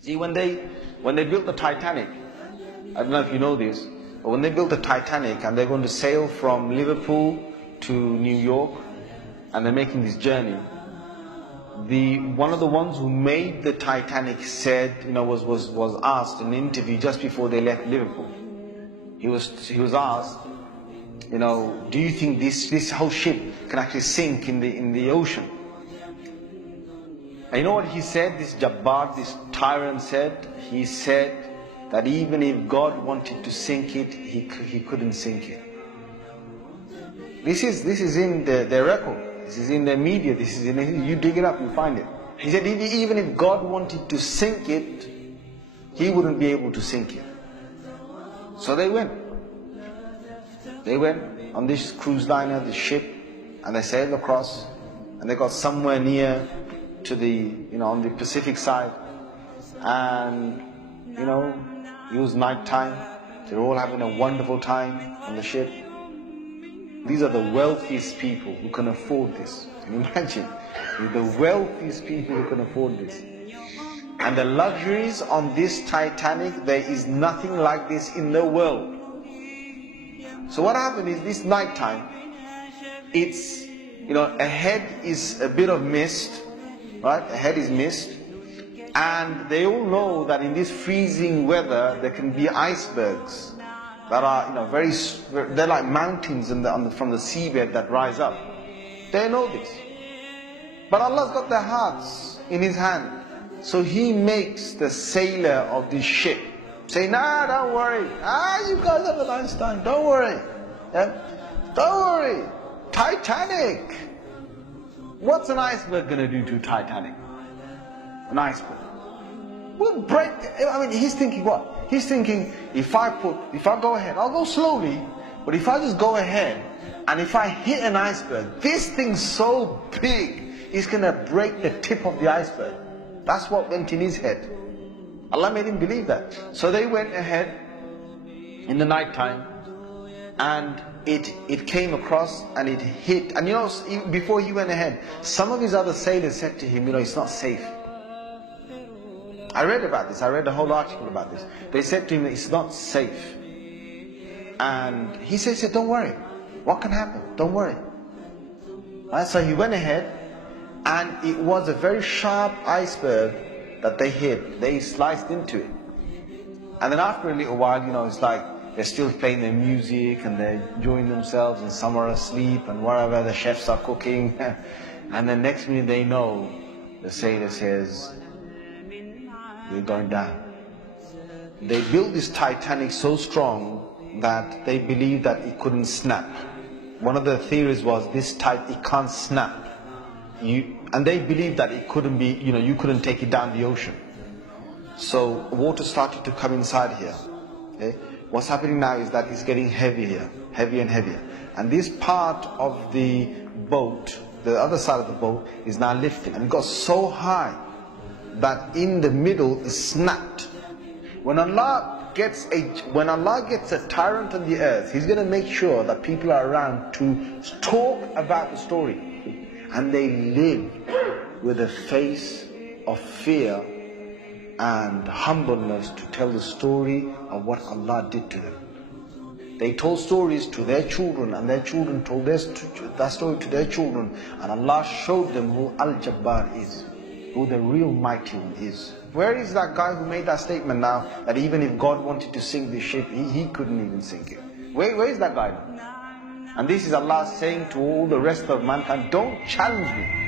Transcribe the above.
See, when they built the Titanic, I don't know if you know this, but when they built the Titanic and they're going to sail from Liverpool to New York, and they're making this journey, one of the ones who made the Titanic said, was asked in an interview just before they left Liverpool. He was asked, do you think this whole ship can actually sink in the ocean? And you know what he said? This Jabbar, this tyrant said. He said that even if God wanted to sink it, he couldn't sink it. This is in the record. This is in the media. This is you dig it up, you find it. He said even if God wanted to sink it, he wouldn't be able to sink it. So they went. They went on this cruise liner, this ship, and they sailed across, and they got somewhere near to on the Pacific side, and it was night time. They were all having a wonderful time on the ship. These are the wealthiest people who can afford this. Can you imagine? The wealthiest people who can afford this. And the luxuries on this Titanic, there is nothing like this in the world. So what happened is this night time, it's, ahead is a bit of mist, right? Ahead is mist. And they all know that in this freezing weather, there can be icebergs that are, they're like mountains from the seabed that rise up. They know this. But Allah's got their hearts in His hand. So He makes the sailor of this ship say, nah, don't worry. You guys have a nice time. Don't worry. Yeah? Don't worry. Titanic. What's an iceberg going to do to Titanic? An iceberg. We'll break. He's thinking what? He's thinking, if I go ahead, I'll go slowly, but if I just go ahead, and if I hit an iceberg, this thing's so big, it's going to break the tip of the iceberg. That's what went in his head. Allah made him believe that. So they went ahead in the night time, and it came across and it hit. And before he went ahead, some of his other sailors said to him, it's not safe. I read about this. I read the whole article about this. They said to him, it's not safe. And he said, don't worry. What can happen? Don't worry. Right, so he went ahead, and it was a very sharp iceberg that they hit. They sliced into it. And then after a little while, it's like they're still playing their music and they're enjoying themselves, and some are asleep and wherever the chefs are cooking. And the next minute they know, the sailor says, we're going down. They built this Titanic so strong that they believed that it couldn't snap. One of the theories was it can't snap. And they believed that it couldn't be, you couldn't take it down the ocean. So water started to come inside here. Okay? What's happening now is that it's getting heavier and heavier. And this part of the boat, the other side of the boat, is now lifting. And it got so high that in the middle is snapped. When Allah gets a tyrant on the earth, He's going to make sure that people are around to talk about the story. And they live with a face of fear and humbleness to tell the story of what Allah did to them. They told stories to their children, and their children told that story to their children, and Allah showed them who Al-Jabbar is, who the real mighty one is. Where is that guy who made that statement now, that even if God wanted to sink the ship, he couldn't even sink it? Where is that guy now? And this is Allah saying to all the rest of mankind, don't challenge me.